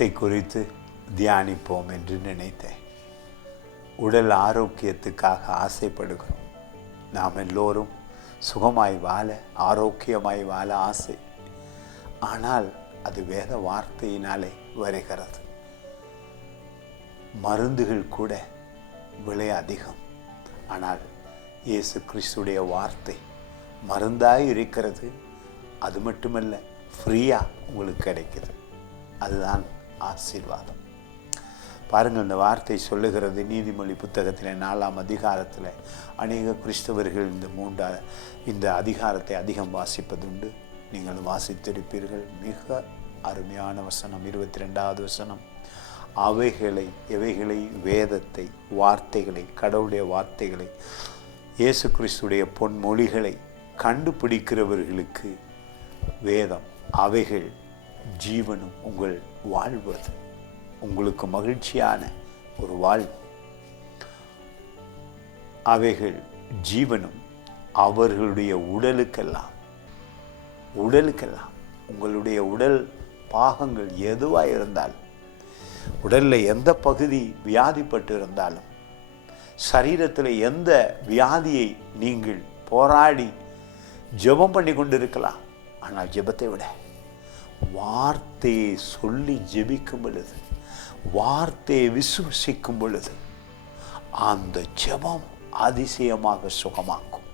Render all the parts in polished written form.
சுகத்தை குறித்து தியானிப்போம் என்று நினைத்தேன். உடல் ஆரோக்கியத்துக்காக ஆசைப்படுகிறோம். நாம் எல்லோரும் சுகமாய் வாழ, ஆரோக்கியமாய் வாழ ஆசை. ஆனால் அது வேத வார்த்தையினாலே வருகிறது. மருந்துகள் கூட விலை அதிகம். ஆனால் இயேசு கிறிஸ்துடைய வார்த்தை மருந்தாய் இருக்கிறது. அது மட்டுமல்ல, ஃப்ரீயாக உங்களுக்கு கிடைக்குது. அதுதான் ஆசீர்வாதம். பாருங்கள், இந்த வார்த்தை சொல்லுகிறது. நீதிமொழி புத்தகத்தில் 4ஆம் அதிகாரத்தில் அநேக கிறிஸ்தவர்கள் இந்த அதிகாரத்தை அதிகம் வாசிப்பதுண்டு. நீங்கள் வாசித்திருப்பீர்கள். மிக அருமையான வசனம், 22வது வசனம். எவைகளை வேதத்தை, வார்த்தைகளை, கடவுளுடைய வார்த்தைகளை, இயேசு கிறிஸ்துடைய பொன்மொழிகளை கண்டுபிடிக்கிறவர்களுக்கு வேதம் அவைகள் ஜீவனும் உங்கள் வாழ்வது, உங்களுக்கு மகிழ்ச்சியான ஒரு வாழ்வு. அவைகள் ஜீவனும் அவர்களுடைய உடலுக்கெல்லாம் உங்களுடைய உடல் பாகங்கள் எதுவாக இருந்தாலும், உடலில் எந்த பகுதி வியாதிப்பட்டு இருந்தாலும், சரீரத்தில் எந்த வியாதியை நீங்கள் போராடி ஜெபம் பண்ணி கொண்டு இருக்கலாம். ஆனால் ஜெபத்தை விட வார்த்தையை சொல்லி ஜெபிக்கும் பொழுது, வார்த்தையை விசுவசிக்கும் பொழுது அந்த ஜெபம் அதிசயமாக சுகமாக்கும்.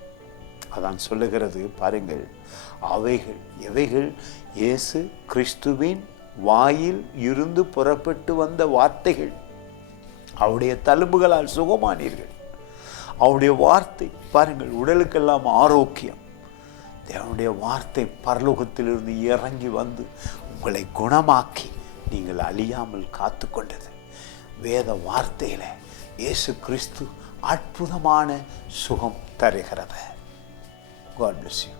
அதான் சொல்லுகிறது. பாருங்கள், எவைகள் இயேசு கிறிஸ்துவின் வாயில் இருந்து புறப்பட்டு வந்த வார்த்தைகள். அவருடைய தழும்புகளால் சுகமானீர்கள். அவருடைய வார்த்தை பாருங்கள், உடலுக்கெல்லாம் ஆரோக்கியம். தேவனுடைய வார்த்தை பரலோகத்திலிருந்து இறங்கி வந்து உங்களை குணமாக்கி நீங்கள் அழியாமல் காத்து கொண்டது. வேத வார்த்தையில் இயேசு கிறிஸ்து அற்புதமான சுகம் தருகிறவர். God bless you.